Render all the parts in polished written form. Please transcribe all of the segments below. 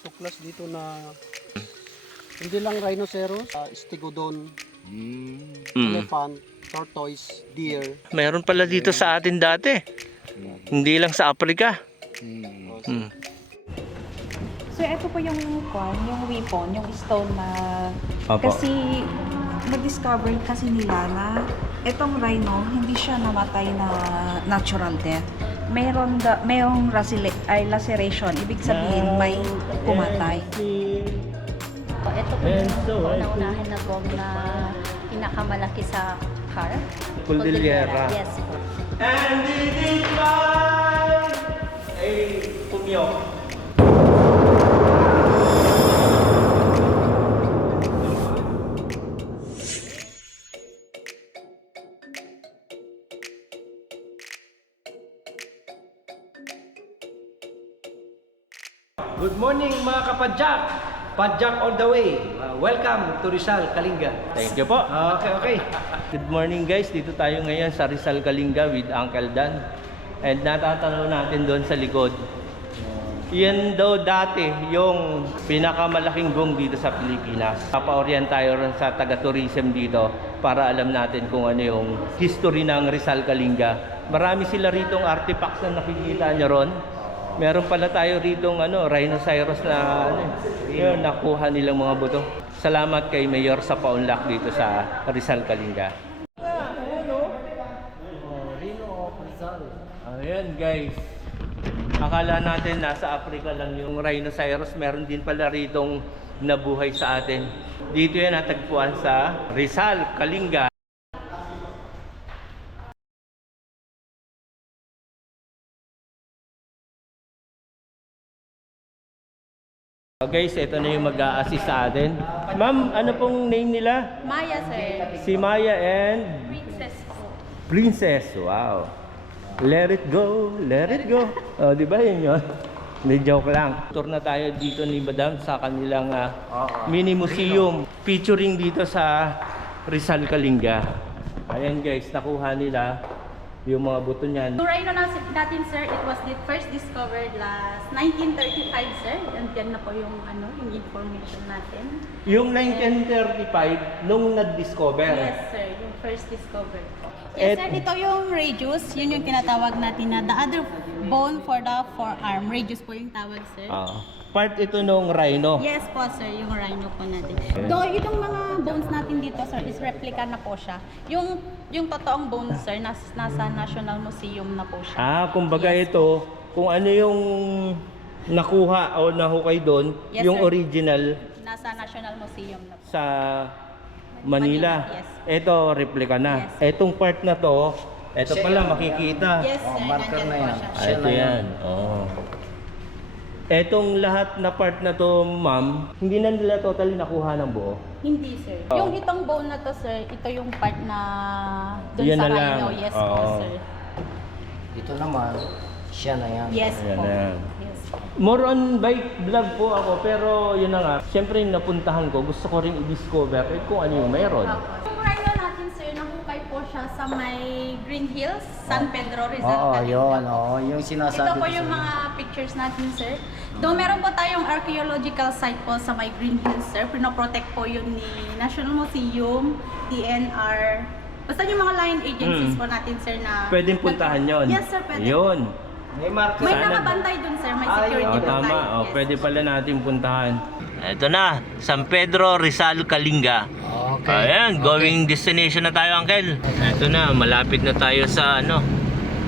tuklas dito na hindi lang rhinoceros, stegodon, elephant, tortoise, deer. Meron pala dito sa atin dati. Hindi lang sa Africa. So ito po yung weapon, yung stone na Opo. kasi na-discover kasi nila na itong rhino hindi siya namatay na natural death. Mayroong laceration, ibig sabihin may pumatay. Ito po yung kauna-unahin na bomb na pinakamalaki sa car. Cordillera. Yes po. And it is mine! Ay, pumiyok. Good morning mga kapadyak! Padyak all the way! Welcome to Rizal, Kalinga. Thank you po. Okay. Good morning guys, dito tayo ngayon sa Rizal Kalinga with Uncle Dan. And natatanaw natin doon sa likod. Yan daw dati yung pinakamalaking gong dito sa Pilipinas. Papaorient tayo rin sa taga-tourism dito para alam natin kung ano yung history ng Rizal Kalinga. Marami sila ritong artifacts na nakikita nyo ron. Meron pala tayo rito rhinoceros na yun, nakuha nilang mga buto. Salamat kay Mayor sa paunlak dito sa Rizal Kalinga. Ayan guys. Akala natin nasa Africa lang yung rhinoceros. Meron din pala ritong nabuhay sa atin. Dito yan natagpuan sa Rizal Kalinga. Guys, ito na yung mag-a-assist sa atin. Ma'am, ano pong name nila? Maya, sir. Si Maya and Princess po. Princess. Wow. Let it go, let it go. Oh, di ba yun yun? Hindi, joke lang. Tour na tayo dito ni Madam sa kanilang mini museum featuring dito sa Rizal Kalinga. Ayan guys, nakuha nila yung mga buto niyan. Yung rhino natin, sir, it was first discovered last 1935, sir. And yan na po yung information natin. Yung 1935, nung nag-discover. Yes, sir. Yung first discovered po. Yes, sir. Ito yung radius. Yun yung tinatawag natin na the other bone for the forearm. Radius po yung tawag, sir. Part ito nung rhino. Yes po, sir. Yung rhino po natin. Though, itong mga bones natin dito, sir, is replica na po siya. Yung totoong bones, sir, nasa National Museum na po siya. Kumbaga ito, kung ano yung nakuha o nahukay doon, Yes, yung sir. original Nasa National Museum na po. sa Manila. Yes. Ito, replica na. Yes. Etong part na to, ito pala makikita. Yes, sir. marker Nandyan na po yan. siya. Ito yan. Etong lahat na part na to, ma'am, hindi na nila totally nakuha ng buo. Hindi, sir. Yung itong bone na to, sir, ito yung part na dun Yan sa na lang. rhino. Yes po, Oo. sir. Dito naman, siya na yan. Yes Ayan po. na yan. Yes. More on bike vlog po ako, pero yun na nga, siyempre yung napuntahan ko, gusto ko rin i-discover kung ano yung meron. Yung rhino natin, sir, nahukay po siya sa may Green Hills, San Pedro, Rizal. Oo, Kalinga yun. po. Yung sinasabi Ito po ko yung sa- mga pictures natin, sir. Though meron po tayong archaeological site po sa may Green Hills, sir. Pinoprotect po yun ni National Museum, DNR. Basta yung mga line agencies po natin, sir, na... Pwedeng puntahan yon. Yes, sir, pwede. Yun. May marker. May Sana. nakabantay dun, sir. May security po Tama. tayo. Oh, Yes. pwede pala natin puntahan. Ito na, San Pedro, Rizal, Kalinga. Okay. Ayan, going destination na tayo, Uncle. Ito na, malapit na tayo sa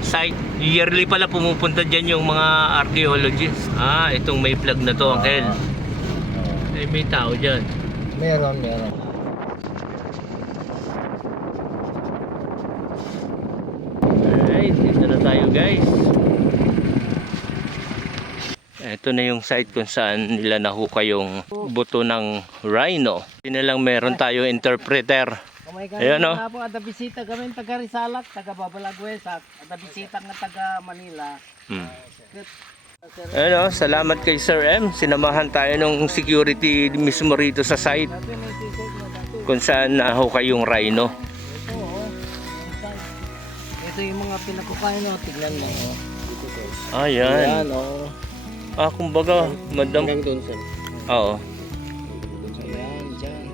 site. Yearly pala pumupunta dyan yung mga archaeologists. Itong may flag na to, Uncle. May tao dyan. Meron. Alright, dito na tayo guys. Ito na yung site kung saan nila nahukay yung buto ng rhino. Hindi na lang meron tayo interpreter. Ayan, no? Po, ada bisita kami taga Rizalak, taga Babalagwes, at ada bisita nga taga Manila. Ano, salamat kay Sir M. Sinamahan tayo ng security mismo rito sa site kung saan nahukay yung rhino. Ito yung mga pinakukain, no? Tignan mo. Dito, guys. Ayan. Ayan, oh. Kumbaga, madam. Hanggang doon, sir. Oo. Doon, sir. Yan, dyan.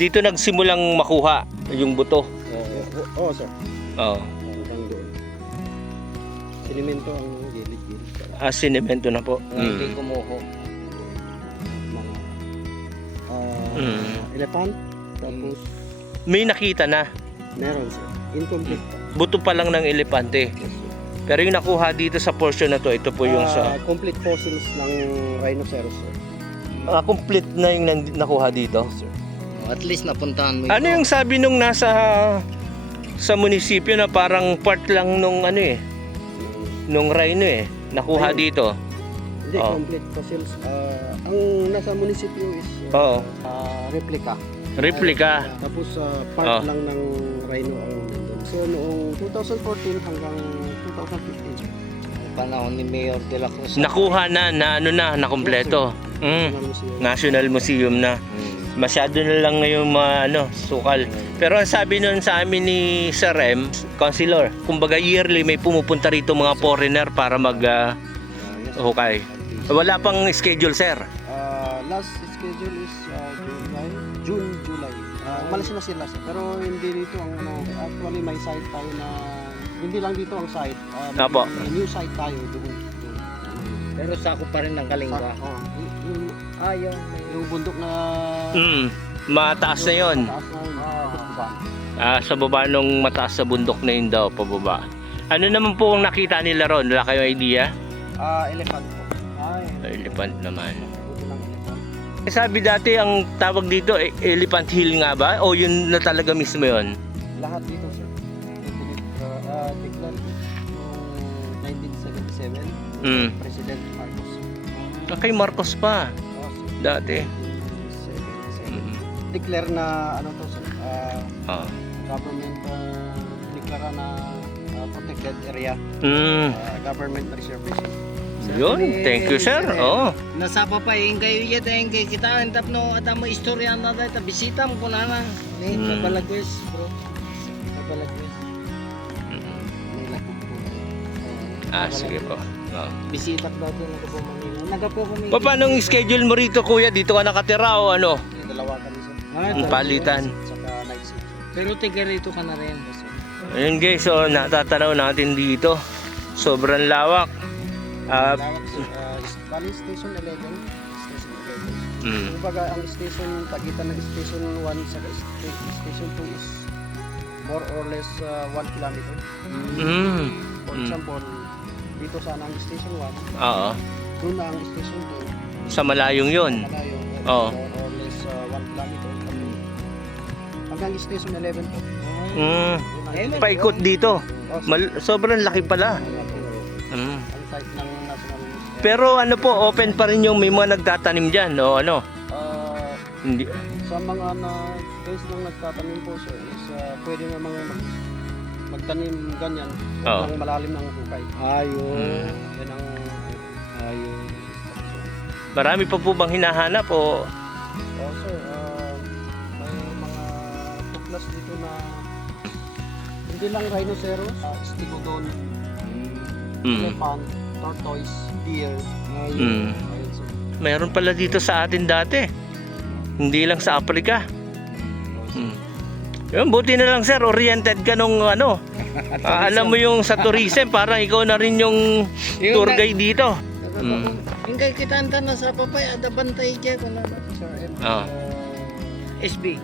Dito nagsimulang makuha yung buto. Oo, sir. Oo. Hanggang doon. Sinemento ang gilid-gilid. Sinemento na po. Hindi kumuho. Mga elephant. Tapos, May nakita na. meron, sir. Incomplete pa. Buto pa lang ng elepante. Yes, sir. Pero yung nakuha dito sa portion na to, ito po yung sa... Complete fossils ng rhinoceros, sir. complete na yung nakuha dito. Yes, sir. At least napuntahan mo Ano yung sabi nung nasa sa munisipyo na parang part lang nung ano eh, nung rhino eh, nakuha Ayun. dito. Hindi, Oo. complete fossils. Ang nasa munisipyo is Oo. replica. Replica. Tapos part Oo. lang ng rhino ang nandun. So noong 2014 hanggang 2015. panahon ni Mayor de la Cruz. Nakuha na ano na, na kompleto. National Museum na. Masyado na lang ngayon sukal. Pero ang sabi nun sa amin ni Sir M, Councilor, kumbaga yearly may pumupunta rito mga foreigner para hukay. Wala pang schedule, sir. Last schedule is June, July. Umalis na sila, sir. Pero hindi dito ang actually may site tayo na hindi lang dito ang site. Apo. May new site tayo doon. Pero sakop pa rin ng Kalinga. Yung bundok na Mataas na yon. mataas na Sa baba nung mataas sa bundok na yun daw, pababa. Ano naman po ang nakita nila ron? Wala kayong idea? elephant po. Elephant naman. Buti lang elephant. Sabi dati ang tawag dito Elephant Hill nga ba? O yun na talaga mismo yun? Lahat dito, sir. Declared noong 1977. President Marcos. Kay Marcos pa. Oh, sir. Dati. 1977. Declare na to, sir. Government deklara na protected area. Government reservation. Yun, thank you, sir. Nasa papayin kayo yun kay kita antap no atamo istorya na dahil bisita mo na na. Kabalagwes, bro. Kabalagwes. Sige po. Bisita daw doon nagpo Manila. Nagapo kami. Paano ang schedule mo rito, kuya? Dito ka nakatira o ano? Dalawa kami, sir. Palitan. Saka night shift. Pero tiga rito ka na rin. Ayun guys, natatanaw natin dito. Sobrang lawak. Lawak, sir. Bali, Station 11. Station 11. Kumbaga, ang station, pagitan ng Station 1 sa Station 2 is more or less 1 kilometer. For example, dito sana ang Station 1. Oo. Doon na ang Station 2. Sa malayong yun. Malayo. Oo. More or less 1 kilometer. Hanggang Station 11 po. Paikot dito. Sobrang laki pala. Ang site ng National Museum. Pero ano po, open pa rin yung may mga nagtatanim dyan o ano? Hindi. Sa mga guys nang nagtatanim po, sir, is pwede nga mga magtanim ganyan ng malalim ng hukay. Ayun. Yan ang ayun. Marami pa po bang hinahanap o? Sir, may mga tuklas dito na hindi lang rhinoceros, stegodon, elephant, tortoise, deer. Ayun, sir. Mayroon pala dito sa atin dati. Hindi lang sa Africa. Yun, buti na lang sir, oriented ka nung ano. Alam mo yung sa tourism, parang ikaw na rin yung tour guide dito. Hingkay kita anta na sa papay ada bantay kaya ko na. Sir, SB.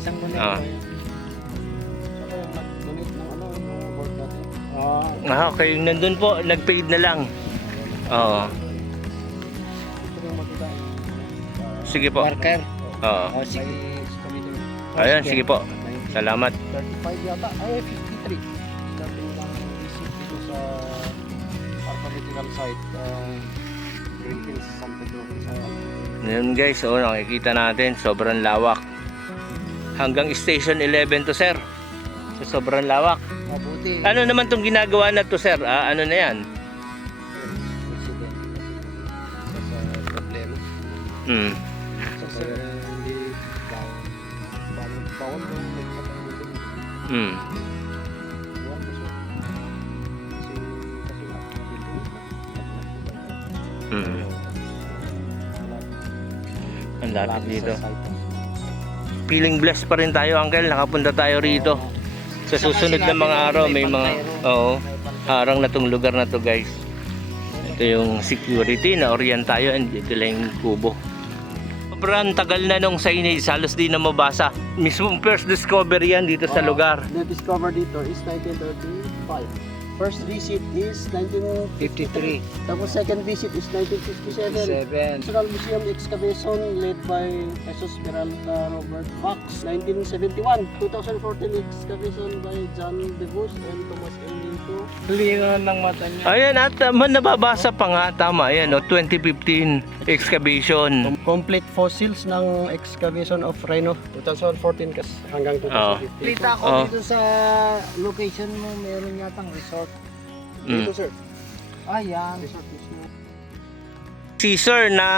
Isang money. Saka nag-donate ng yung board natin. Okay, nandun po, nag-paid na lang. Oo. Ito yung makita. Sige po. Marker. Oo. Sige. Ayan, sige po. Salamat. 35 yata. 53. Starting ng visit dito sa archaeological site. Green Hills, San Pedro. Ngayon guys, nakikita natin, sobrang lawak. Hanggang Station 11 to sir. So, sobrang lawak. Mabuti. Ano naman tong ginagawa na to sir? Ano na yan? President. Isa sa problema. Sa hindi bawal mo magpapalagay. Buwan ko siya. Kasi nga, building. Ang lapit dito. Sa site. Feeling blessed pa rin tayo, Uncle. Nakapunta tayo rito. Sa susunod na mga araw, may mga harang na tong lugar na to, guys. Ito yung security na orient tayo, and ito lang yung kubo. Sobrang tagal na nung signage, halos di na mabasa. Mismo first discovery yan dito sa lugar. Na-discover dito is 1935. First visit is 1953. 53. Tapos second visit is 1957. 7. National Museum excavation led by Jesus Peralta Robert Fox. 1971. 2014 excavation by John DeVos and Thomas L. Linto. Lingon ng mata niya. Ayan, at nababasa pa nga, tama, ayan, 2015 excavation. Complete fossils ng excavation of Rhino. 2014 kas hanggang 2015. Plita ako Oh. dito sa location mo, meron yatang resort. Dito sir. Ayan. Resort mismo. Si Sir na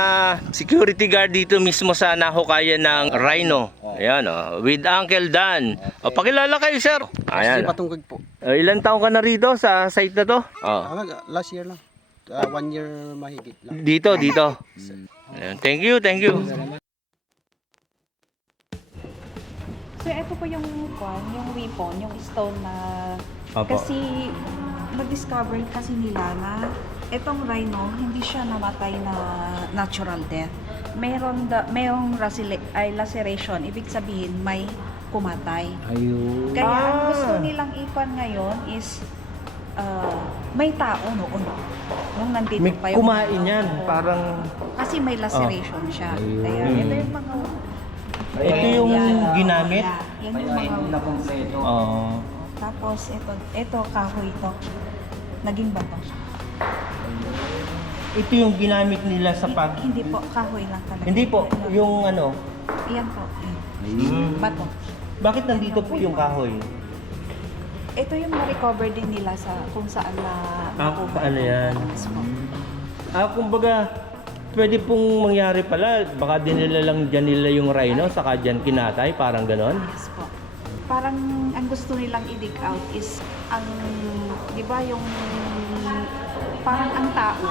security guard dito mismo sa nahukayan ng Rhino. Ayan, with Uncle Dan. O, pakilala kayo, Sir. Ayan. Ayan. Patungkog po. Ilan taon ka na rito sa site na to? Last year lang. 1 year mahigit lang. Dito. Ayan. Thank you. So ito po yung weapon, yung stone na Opo. kasi na-discover kasi nila na itong rhino hindi siya namatay na natural death. Mayroong laceration, ibig sabihin may kumatay. Ayun. Kaya ang gusto nilang ikon ngayon is may tao noon. Nung nandito May pa yung kumain yan, parang kasi may laceration siya. Ayun. Kaya ito yung mga ito yung ginamit. Yan yung mga kumpleto. Oo. tapos ito kahoy ito. Naging bato. Ito yung ginamit nila sa pag... Hindi po, kahoy lang talaga. Hindi po, yung ano. Yan po. Yan. Mm. Bato. Bakit nandito po yung kahoy? Ito yung na-recover din nila sa kung saan na nakuha. Ano yan? Yes po. Kumbaga, pwede pong mangyari pala, baka dinila lang dyan nila yung rhino, saka dyan kinatay, parang ganon. Yes po. Parang ang gusto nilang i-dig out is ang, di ba yung parang ang tao,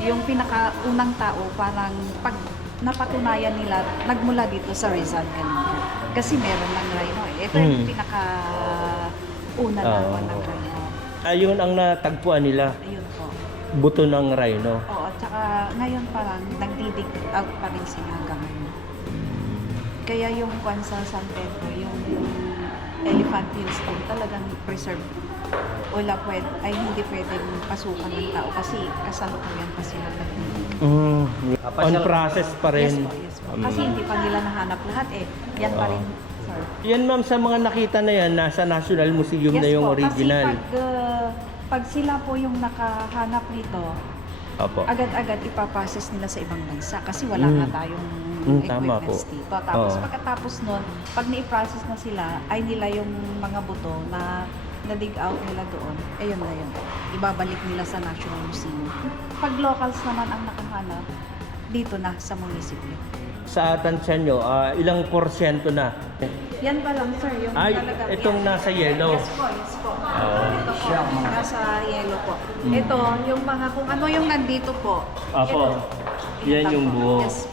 yung pinakaunang tao, parang pag napatunayan nila, nagmula dito sa Rizal kanina. Kasi meron ng rhino eh. Ito yung pinakauna naman ng rhino. Ayun ang natagpuan nila, Ayun po. buto ng rhino. Oo, at saka ngayon parang nagdidig out pa rin sila hanggang ngayon. Kaya yung kwan sa San Pedro, yung Elephant Hill Stone talagang preserved. Hindi pwedeng pasukan ng tao kasi kasalukuyan pa sila. On process pa Yes rin. po, yes po. Kasi hindi pa nila nahanap lahat eh. Yan pa rin, sir. Yan ma'am, sa mga nakita na yan, nasa National Museum na yung po, original. kasi pag sila po yung nakahanap nito, Opo. agad-agad ipaprocess nila sa ibang bansa kasi wala nga tayong tama equipments po. dito. Tapos Oo. pagkatapos nun, pag ni-process na sila, ay nila yung mga buto na na-dig out nila doon, ayun na yun. Ibabalik nila sa National Museum. Pag locals naman ang nakahanap, dito na sa munisipyo. Sa tansya nyo, ilang porsyento na? Yan pa lang, sir. Yung Ay, talagang itong yan. nasa yellow. Yes po, yes po. Ito po, nasa yellow po. Ito, yung mga, kung ano yung nandito po. Apo. Yan yung buo. Yes.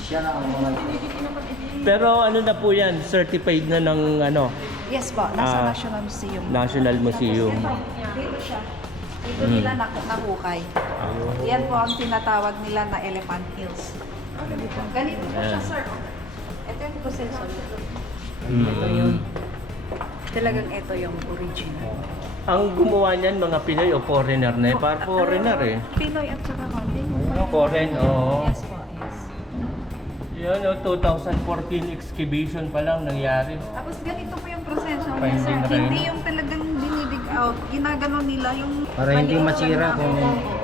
Siya na ang mga... Pero ano na po yan, certified na ng ano, Yes po, nasa Ah, National Museum. National Museum. Tapos ito, dito siya. Dito nila nahukay. Yan po ang tinatawag nila na Elephant Hills. Ganito po siya, sir. Ito yung proseso. Talagang ito yung original. Ang gumawa niyan, mga Pinoy o foreigner na eh. Parang foreigner eh. Pinoy at saka Hindi. Foreign, oo. Yes po, yes. Yan, 2014 excavation pa lang nangyari. Tapos ganito po yung proseso niya, Finding sir. rhino. Hindi yung talagang dinidig out. Ginagano nila yung... Para hindi maliit masira lang kung- na-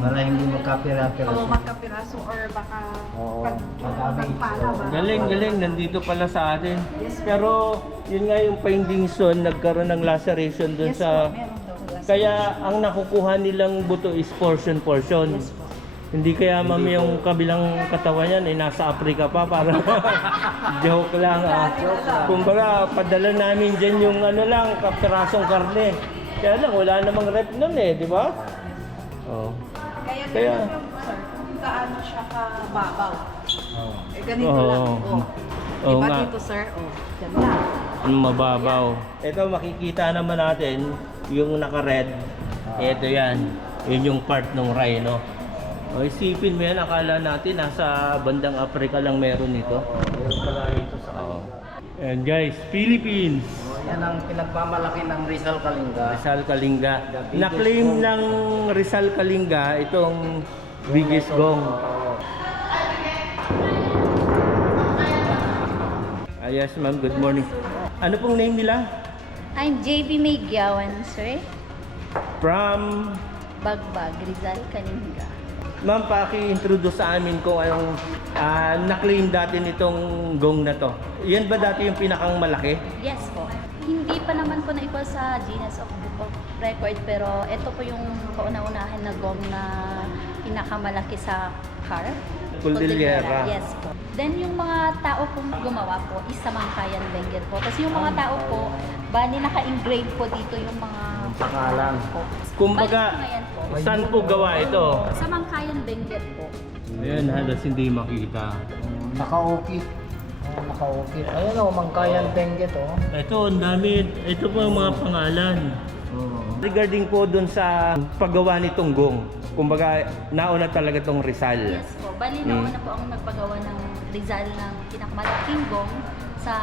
Para hindi magkapira-pira. O magkapiraso or baka Oo, pagpala ba? Galing, nandito pala sa atin. Pero yun nga yung findings doon, nagkaroon ng laceration doon Yes sa... po, meron daw. Kaya ang nakukuha nilang buto is portion. Yes po. Hindi kaya ma'am yung kabilang katawan yan ay nasa Africa pa para joke lang. Kumbaga padala namin dyan yung ano lang, kapirasong karne. Kaya lang wala namang rep nun eh, di ba? Oh. Kaya, Sir, kung gaano siya kababaw. Eh, ganito Oo. lang. Oo Diba nga. dito, sir? Yan lang. Mababaw. Ito makikita naman natin yung naka-red. Ito yan. Yun yung part ng rhino. O isipin mo yan, akala natin nasa bandang Africa lang meron ito. Oo. And guys, Philippines. Yan ang pinagmamalaki ng Rizal Kalinga. Rizal Kalinga. Na-claim ng Rizal Kalinga itong biggest gong. Yes ma'am, good morning. Ano pong name nila? I'm JB Maygiawan, sir. From... Bagbag, Rizal, Kalinga. Ma'am, paki-introduce sa amin kung anong na-claim dati nitong gong na to. Yan ba dati yung pinakang malaki? Yes po. Hindi pa naman po na-equal sa Guinness of Book of Record, pero ito po yung kauna-unahan na gong na pinakamalaki sa car. Cordillera. Yes po. Then yung mga tao pong gumawa po is sa Mangkayan Benguet po. Tapos yung mga tao po, bali naka-engrave po dito yung mga Pangalan. po. Kumbaga, Bali po ngayon po. saan po gawa ito? Sa Mangkayan Benguet po. Ayan, halos hindi makita. Naka-ukit. Naka-ukit. Ayan o, Mangkayan Benguet o. Ito, ang dami. Ito po yung mga pangalan. Regarding po dun sa paggawa nitong gong, kumbaga nauna talaga tong Rizal. Yes po. Bali nauna po ang nagpagawa ng Rizal ng pinakamalaking gong sa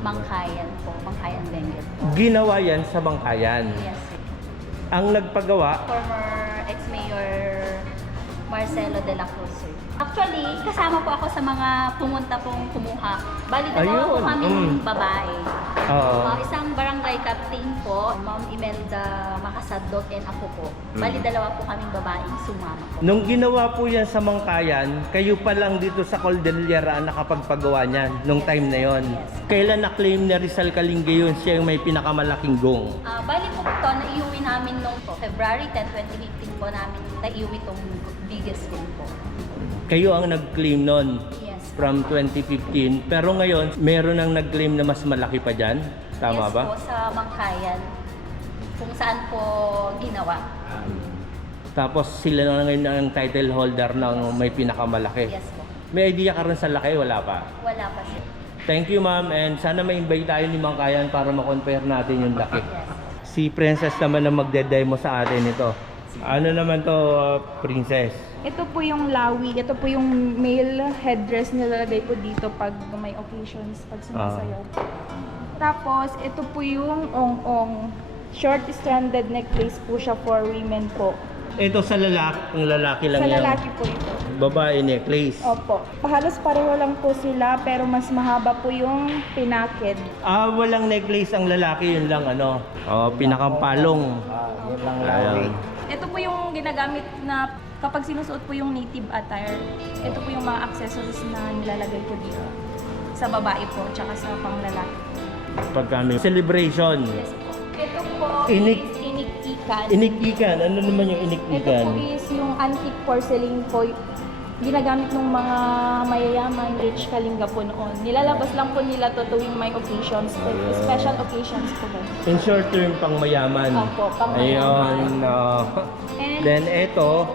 Mangkayan po. Mangkayan Benguet po. Ginawa yan sa Mangkayan. Yes sir. Ang nagpagawa, Former ex-mayor Marcelo de la Cruz sir. Actually, kasama po ako sa mga pumunta pong kumuha. Bali dalawa po Ayun, kaming babae. oo. Isang barangay captain po, Ma'am Imelda Makasadog and ako po. Bali dalawa po kaming babaeng sumama po. Nung ginawa po yan sa Mangkayan, kayo pa lang dito sa Cordillera ang nakapagpagawa niyan nung time na yon. Yes. Kailan na-claim ni Rizal Kalinga yun siya yung may pinakamalaki gong? Bali po ito, naiuwi namin noong po, February 10, 2015 po namin naiuwi itong biggest one po. Kayo ang nag-claim nun Yes. from 2015. Pero ngayon, meron ang nag-claim na mas malaki pa dyan. Tama Yes ba? po, sa Mangkayan. Kung saan po ginawa. Tapos sila na ngayon ang title holder ng may pinakamalaki. Yes po. May idea ka rin sa laki? Wala pa. Wala pa siya. Thank you ma'am, and sana ma-invite tayo ni Mangkayan para ma-compare natin yung laki. Yes. Si Princess naman ang magde-demo sa atin ito. Ano naman to, Princess? Ito po yung lawi, ito po yung male headdress nilalagay po dito pag may occasions, pag sumasayaw. Tapos, ito po yung ong-ong. Short stranded necklace po siya for women po. Ito sa lalaki, ang lalaki lang Sa yan. lalaki po ito. Babae necklace. Opo. Halos pareho lang po sila pero mas mahaba po yung pinakid. Walang necklace ang lalaki, yun lang ano. Pinakampalong. Yun lang lawi. Ayan. Ito po yung ginagamit na kapag sinusuot po yung native attire. Ito po yung mga accessories na nilalagay po dito. Sa babae po, tsaka sa panglalaki. Pag kami, celebration. Yes po. Ito po Inik- is inikikan. Inikpikan. Ano naman yung Ito inikpikan? po is yung antique porcelain po. Ginagamit ng mga mayayaman, rich Kalinga po noon. Nilalabas lang po nila to tuwing may occasions, special occasions po. In short term, pang mayaman. Opo, pangmayaman. Ayun. And Then ito,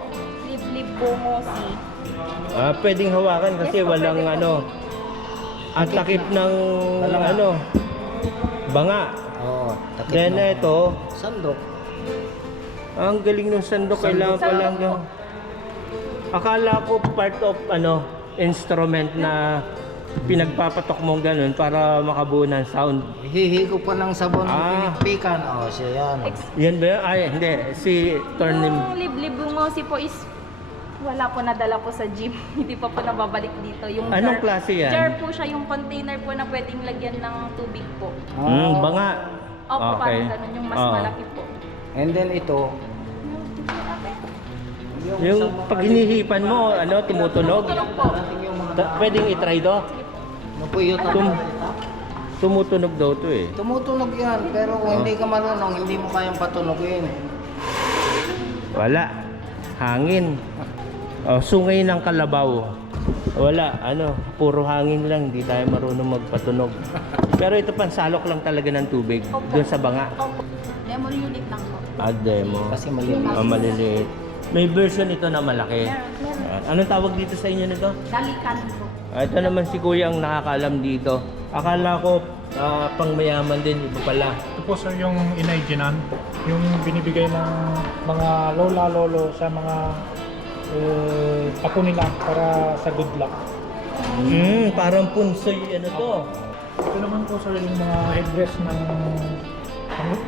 liblib bungosi. pwedeng hawakan kasi Yes po, walang pwede po. ano. At takip ng Balanga. ano, banga. Oo, takip Then na. ito, Sandok. ang galing ng sandok, kailangan pa lang Sandok ng... Akala ko part of ano, instrument na pinagpapatok mong ganun para makabuo ng sound. Hihigo pa ng sabon ng Ah. pinikpikan. Oo, siya yan. Yan ba yun? Ay, hindi. Si Turnim. Yung liblib bungosi po is wala po, nadala po sa gym. Hindi pa po nababalik dito. Yung Anong jar- klase yan? Jar po siya, yung container po na pwedeng lagyan ng tubig po. Banga. Opo, Okay. parang ganun, yung mas Oo. malaki po. And then ito. Yung pag hinihipan mo, ano, tumutunog? Tulog po. Pwedeng itry to? Napuyot na. Tumutunog daw to eh. Tumutunog yan, pero kung hindi ka marunong, hindi mo kayang patunogin. Wala. Hangin. Sungay ng kalabaw. Wala, ano, puro hangin lang, hindi tayo marunong magpatunog. Pero ito pansalok lang talaga ng tubig, doon sa banga. Opo. Memory unit lang po. Demo. Kasi maliliit. Maliliit. May version ito na malaki. Anong tawag dito sa inyo nito? Dalikan po. Ito naman si Kuya ang nakakaalam dito. Akala ko pang mayaman din, iba pala. Ito po sir yung inaiginan, yung binibigay ng mga lola-lolo sa mga apo nila para sa good luck. Parang punsoy ano to. Ito naman po sir yung mga headdress ng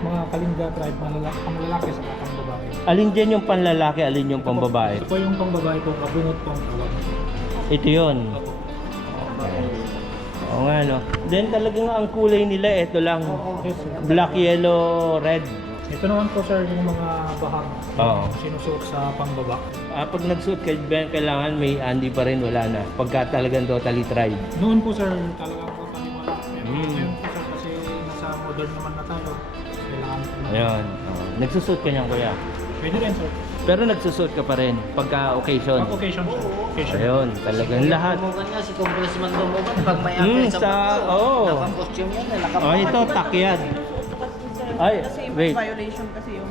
mga Kalinga tribe, ang lalaki sa pang babae. Alin dyan yung panlalaki, alin yung pambabae? Ito po yung pang babae po, kabungot po ang tawag. Ito yun. Oo nga no. Then talagang ang kulay nila ito lang. Yes, sir. Black, yellow, red. Ito naman po sir yung mga bahag Oo. sinusuot sa pangbaba. Pag nagsuot ka, kailangan may andi pa rin, wala na. Pagka talagang totally tried. Noon po sir, talagang po taliwala. Pero Mm. ngayon po sir, kasi nasa modern naman na tayo, kailangan po na. Ayun. Nagsusuot ka niyan, Kuya. Pwede rin sir. Pero nagsusuot ka pa rin pagka occasion. Pag occasion sir. Occasion. Ayun, talagang lahat. Tumugan niya si Congressman Tumugan pag may apel sa sa, bato. oo. Naka-costume yan, Oh, ito, takyad. Ay, wait. Violation kasi yung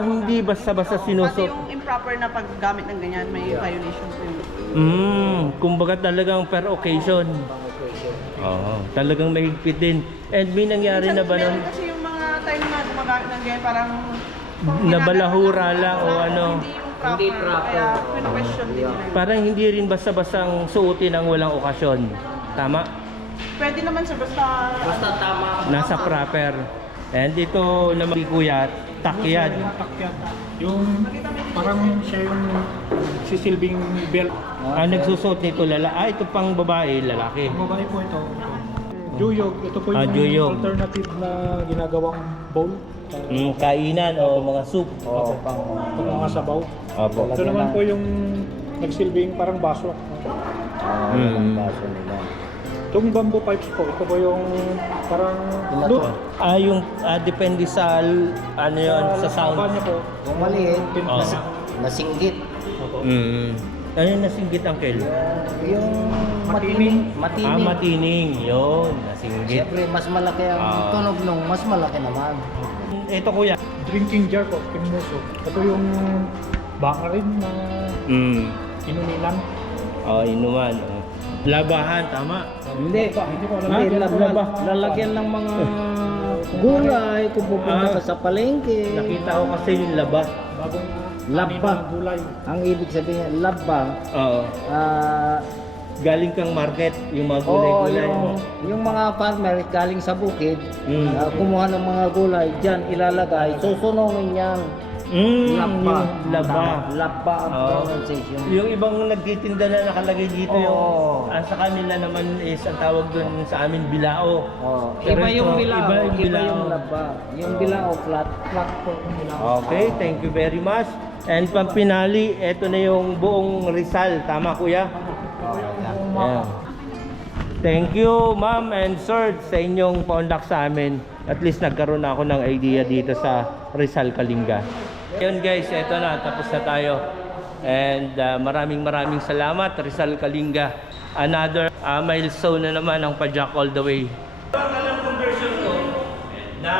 Hindi basta-basta pati sinusuot. yung improper na paggamit ng ganyan may violation po yun. Kumbaga talagang per occasion. Oo, talagang mahigpit din. And may nangyari na ba Minsan, nun? meron kasi yung mga time na gumagamit ng ganyan parang Nabalahura lang o ano? Hindi yung proper. Kaya question din nila. Parang hindi rin basta-bastang suotin ang walang okasyon. Tama? Pwede naman sir basta Nasa proper. And ito naman si Kuya, takyad. Yung takyad. Yung parang siya yung sisilbing belt. Nagsusuot nito ito pang babae, lalaki. Ang babae po ito. Juyog. Ito po yung juyog. alternative na ginagawang bowl. Kainan o mga soup. Pag mga sabaw. Opo. Ito naman po yung nagsilbing parang baso. Baso nila. Itong bamboo pipes po, ito po yung parang Ito. Yung depende sa ano yun, sa sound. niya po. Kung maliit, Oo. nasinggit. Ano yung nasinggit, Uncle? Yung Matining. matining. Matining. Yun, nasinggit. Siyempre, mas malaki ang Ah. tunog nung mas malaki naman. Ito, Kuya. Drinking jar po, kinuso. Ito yung baka rin na inuminan. Inuman. Labahan, tama. Hindi. Hindi ko alam. Ha? Laba. Lalagyan ng mga gulay kung pupunta ka sa palengke. Nakita ko kasi yung laba. Bagong Laba. ng gulay. Ang ibig sabihin, laba, Oo. Galing kang market, yung mga gulay-gulay. yung mga farmer galing sa bukid, Mm. kumuha ng mga gulay, dyan ilalagay, susunungin yan. Laba. Yung laba. Laba ang Oo. pronunciation. Yung ibang nagtitinda na nakalagay dito Oo. yung sa kanila naman is ang tawag doon sa amin bilao. Oh. Pero Iba yung ito, bilao, iba yung bilao. yung laba. Yung bilao flat. Flat po yung bilao. Okay, thank you very much. And pag pinali, eto na yung buong Rizal. Tama, Kuya? Ayan. Thank you, ma'am and sir, sa inyong paunlak sa amin. At least nagkaroon ako ng idea dito sa Rizal, Kalinga. Ayun guys, eto na, tapos na tayo. And maraming salamat, Rizal, Kalinga. Another milestone na naman ang Pajak all the way. Alam kong version ko na